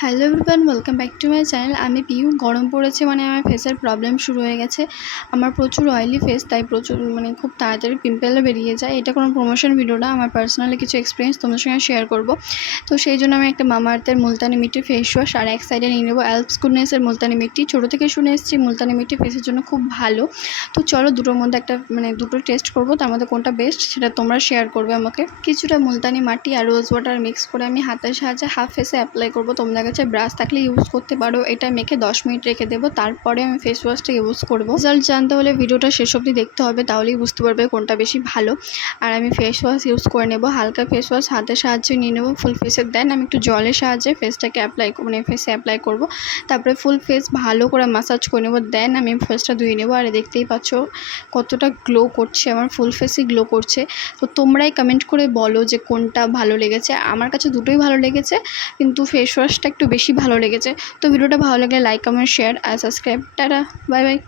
Hello everyone, welcome back to my channel. আমি পিউ। গরম পড়েছে মানে আমার ফেসের প্রবলেম শুরু হয়ে গেছে। আমার প্রচুর অয়েলি ফেস, তাই প্রচুর খুব তাড়াতাড়ি পিম্পলও বেরিয়ে যায়। এটা কোনো প্রমোশন ভিডিও না, আমার পার্সোনালি কিছু এক্সপিরিয়েন্স তোমাদের সঙ্গে শেয়ার করব। তো সেই জন্য আমি একটা মামা আর্থের মুলতানি মিট্টি ফেস ওয়াশ আর এক সাইডে নিয়ে নেবো অ্যালপস গুডনেসের মুলতানি মিট্টি। ছোটো থেকে শুনে এসেছি মুলতানি মিট্টি ফেসের জন্য খুব ভালো। তো চলো দুটোর মধ্যে একটা দুটো টেস্ট করবো, তার মধ্যে কোনটা বেস্ট সেটা তোমরা শেয়ার করবে আমাকে। কিছুটা মুলতানি মাটি আর রোজ ওয়াটার মিক্স করে আমি হাতের সাহায্যে হাফ ফেসে অ্যাপ্লাই করবো। তোমাদের কাছে ব্রাশ থাকলে ইউজ করতে পারো। এটা মেখে 10 মিনিট রেখে দেবো, তারপরে আমি ফেস ওয়াশটা ইউজ করবো। রেজাল্ট জানতে হলে ভিডিওটা শেষ অবধি দেখতে হবে, তাহলেই বুঝতে পারবে কোনটা বেশি ভালো। আর আমি ফেস ওয়াশ ইউজ করে নেব। হালকা ফেস ওয়াশ হাতের সাহায্যে নিয়ে নেবো ফুল ফেসে। দেন আমি একটু জলের সাহায্যে ফেসটাকে ফেসে অ্যাপ্লাই করব। তারপরে ফুল ফেস ভালো করে ম্যাসাজ করে নেবো। দেন আমি ফেসটা ধুয়ে নেবো। আর দেখতেই পাচ্ছ কতটা গ্লো করছে, আমার ফুল ফেসই গ্লো করছে। তো তোমরাই কমেন্ট করে বলো যে কোনটা ভালো লেগেছে। আমার কাছে দুটোই ভালো লেগেছে, কিন্তু ফেস ওয়াশটা একটু বেশি ভালো লেগেছে। তো ভিডিওটা ভালো লাগলে লাইক, কমেন্ট, শেয়ার আর সাবস্ক্রাইব। Tata, bye bye.